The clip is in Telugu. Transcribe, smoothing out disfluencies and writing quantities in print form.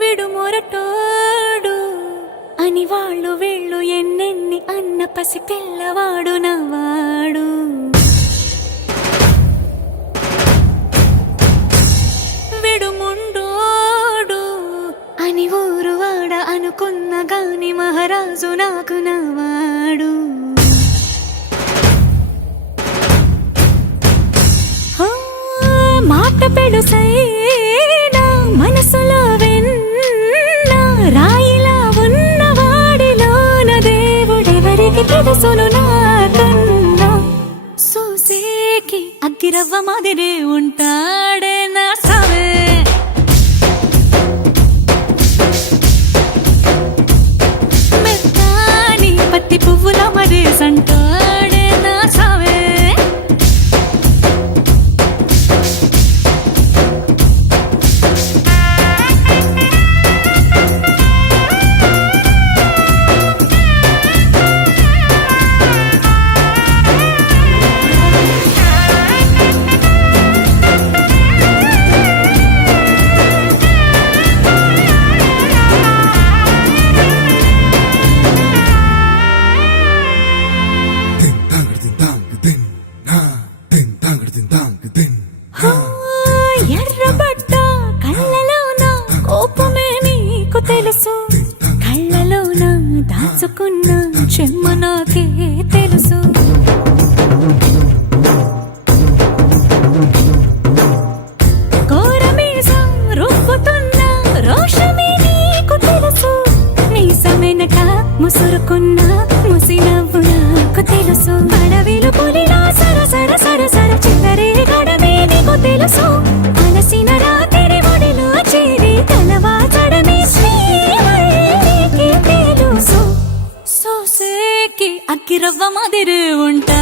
విడు మొరటోడు అని వాళ్ళు వీళ్ళు ఎన్నెన్ని అన్న పసి పిల్లవాడు నవాడు. విడు ముండోడు అని ఊరు వాడ అనుకున్న గాని మహారాజు నాకు నవాడు. మాట పెడుసైనా మనసులో వెన్న రాయిలా ఉన్నవాడిలోన దేవుడెవరికి తెలుసును నాకన్నా. సూసేకి అగ్గిరవ్వ మాదిరే ఉంటాడే నా సావే. మెత్తాని పత్తి పువ్వుల మరేసంటాడే నా సావే. ఎర్రబడ్డ కళ్ళలోన కోపమే నీకు తెలుసు, కళ్ళలోన దాచుకున్న చెమ్మ నాకే తెలుసు. కోరమీసం రుబ్బుతున్న రోషమే నీకు తెలుసు, మీసమెనక ముసురుకున్న ముసినవ్వు నాకు తెలుసు. అడవిలు పులిలా సరసర సరసర చివరే గడమే నీకు తెలుసు. అలసిన రాత్రి ఒడిలో చేరి తలవాచడమే శ్రీవల్లికి తెలుసు. సోసేకి అగ్గిరవ్వ మాదిరి ఉంటా.